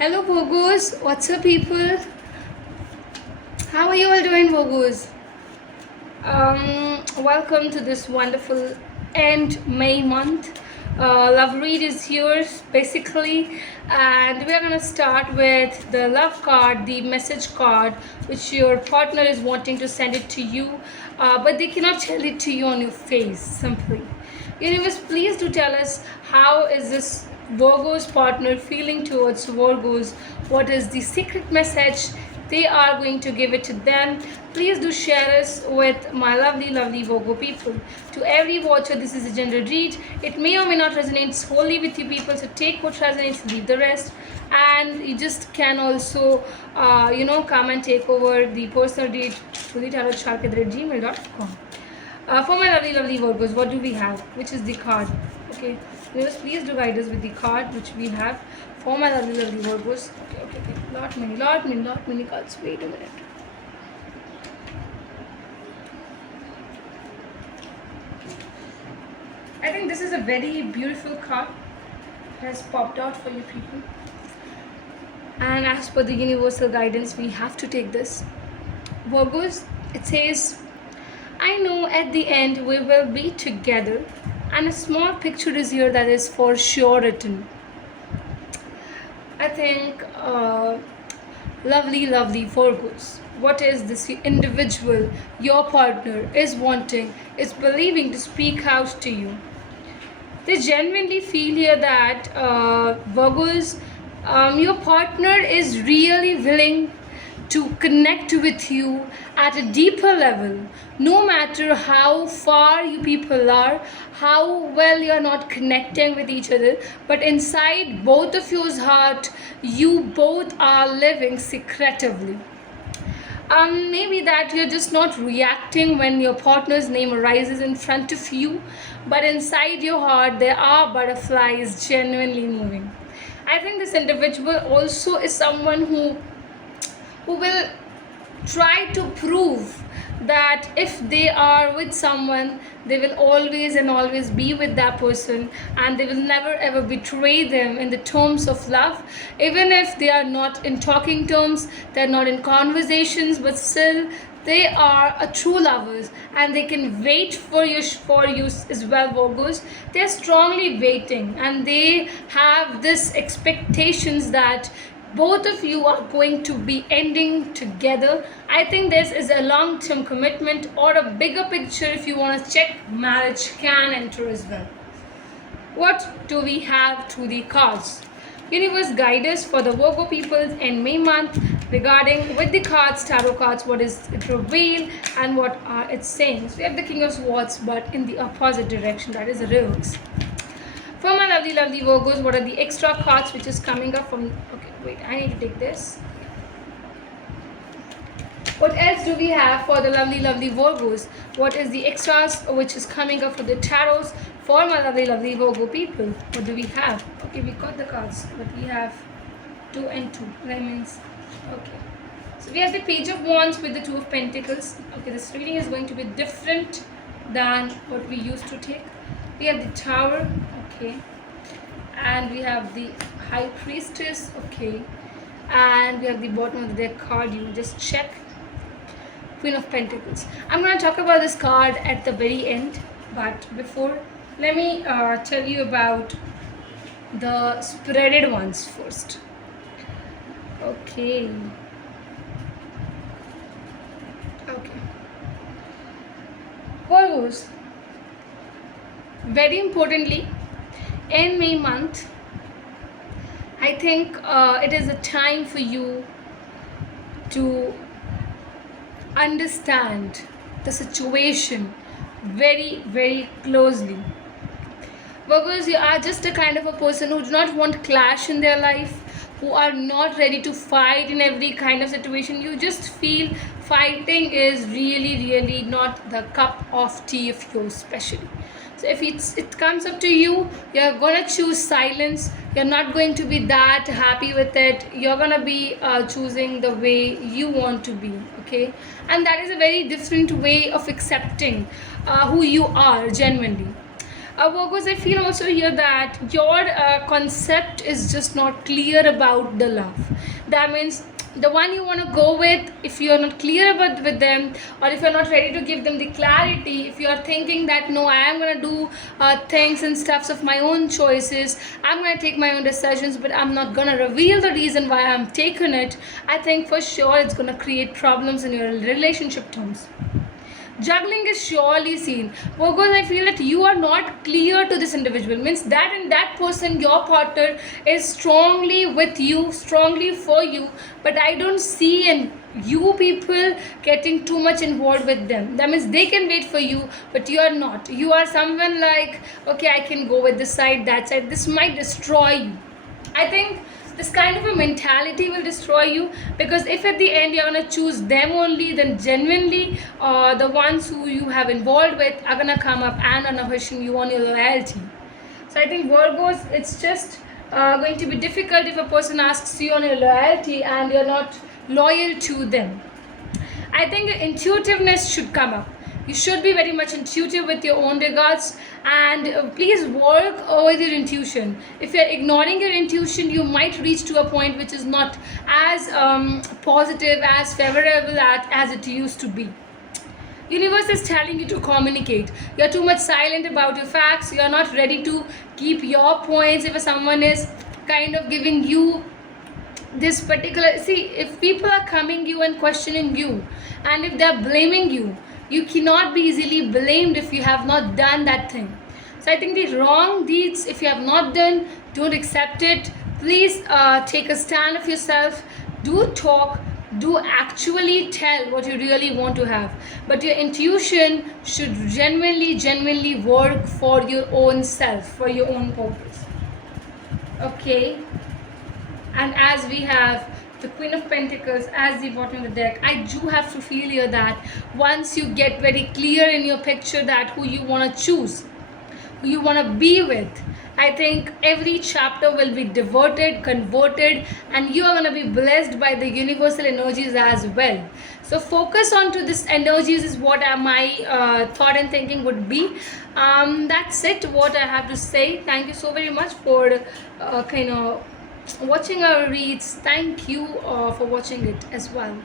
Hello Virgos, what's up people? How are you all doing Virgos? Welcome to this wonderful end May month. Love read is here basically, and we are gonna start with the love card, the message card, which your partner is wanting to send it to you, but they cannot tell it to you on your face simply. Universe, please do tell us how is this Virgo's partner feeling towards Virgos? What is the secret message they are going to give it to them? Please do share us with my lovely Virgo people. To every watcher, this is a general read. It may or may not resonate solely with you people, so take what resonates, leave the rest. And you just can also, come and take over the personal read through the tarotcharkit@gmail.com. For my lovely Virgos, what do we have? Which is the card? Okay, please do guide us with the card which we have for my lovely Virgos. Okay. Lot many cards. Wait a minute. I think this is a very beautiful card. It has popped out for you people. And as per the universal guidance, we have to take this. Virgos, it says, I know at the end we will be together, and a small picture is here that is for sure written. I think lovely Virgos, what is this individual, your partner is wanting, is believing to speak out to you. They genuinely feel here that Virgos, your partner is really willing to connect with you at a deeper level, no matter how far you people are, how well you're not connecting with each other, but inside both of yours heart, you both are living secretively. Maybe that you're just not reacting when your partner's name arises in front of you, but inside your heart there are butterflies genuinely moving. I think this individual also is someone who will try to prove that if they are with someone, they will always be with that person, and they will never ever betray them in the terms of love, even if they are not in talking terms, they're not in conversations, but still they are a true lovers, and they can wait for you as well Virgos. They're strongly waiting, and they have this expectations that both of you are going to be ending together. I think this is a long-term commitment, or a bigger picture if you want to check marriage can enter as well. What do we have through the cards? Universe, guide us for the Virgo people in May month regarding with the cards, tarot cards, what is it reveal and what are its sayings. We have the King of Swords, but in the opposite direction, that is the reverse. For my lovely Virgos, what are the extra cards which is coming up from... Okay, wait, I need to take this. What else do we have for the lovely Virgos? What is the extras which is coming up for the tarots for my lovely Virgo people? What do we have? Okay, we got the cards, but we have 2 and 2. That means... Okay. So we have the Page of Wands with the 2 of Pentacles. Okay, this reading is going to be different than what we used to take. We have the Tower. Okay, and we have the High Priestess. Okay, and we have the bottom of the deck card. You just check. Queen of Pentacles. I'm going to talk about this card at the very end, but before, let me tell you about the spreaded ones first. Okay. Virgos, very importantly, in May month, I think it is a time for you to understand the situation very closely. Virgos, you are just a kind of a person who do not want clash in their life, who are not ready to fight in every kind of situation. You just feel fighting is really not the cup of tea of yours, especially. So if it comes up to you, you're gonna choose silence. You're not going to be that happy with it. You're gonna be choosing the way you want to be, okay? And that is a very different way of accepting who you are genuinely. Virgos, I feel also here that your concept is just not clear about the love. That means the one you want to go with, if you're not clear about with them, or if you're not ready to give them the clarity, if you're thinking that no, I am going to do things and stuffs of my own choices, I'm going to take my own decisions, but I'm not going to reveal the reason why I'm taking it, I think for sure it's going to create problems in your relationship terms. Juggling is surely seen. Virgos, I feel that you are not clear to this individual. Means that and that person, your partner, is strongly with you, strongly for you, but I don't see and you people getting too much involved with them. That means they can wait for you, but you are not. You are someone like, okay, I can go with this side, that side. This might destroy you. I think this kind of a mentality will destroy you, because if at the end you're gonna choose them only, then genuinely the ones who you have involved with are gonna come up and are pushing you on your loyalty. So I think Virgos, it's just going to be difficult if a person asks you on your loyalty and you're not loyal to them. I think intuitiveness should come up. You should be very much intuitive with your own regards, and please work with your intuition. If you're ignoring your intuition, you might reach to a point which is not as positive, as favorable as it used to be. Universe is telling you to communicate. You're too much silent about your facts. You're not ready to keep your points. If someone is kind of giving you this particular, see, if people are coming you and questioning you, and if they're blaming you, you cannot be easily blamed if you have not done that thing. So I think the wrong deeds, if you have not done, don't accept it. Please take a stand of yourself. Do talk, do actually tell what you really want to have, but your intuition should genuinely work for your own self, for your own purpose. Okay. And as we have the Queen of Pentacles as the bottom of the deck, I do have to feel here that once you get very clear in your picture that who you want to choose, who you want to be with, I think every chapter will be diverted, converted, and you are going to be blessed by the universal energies as well. So focus on to this energies is what my thought and thinking would be. That's it, what I have to say. Thank you so very much for watching our reads. Thank you for watching it as well.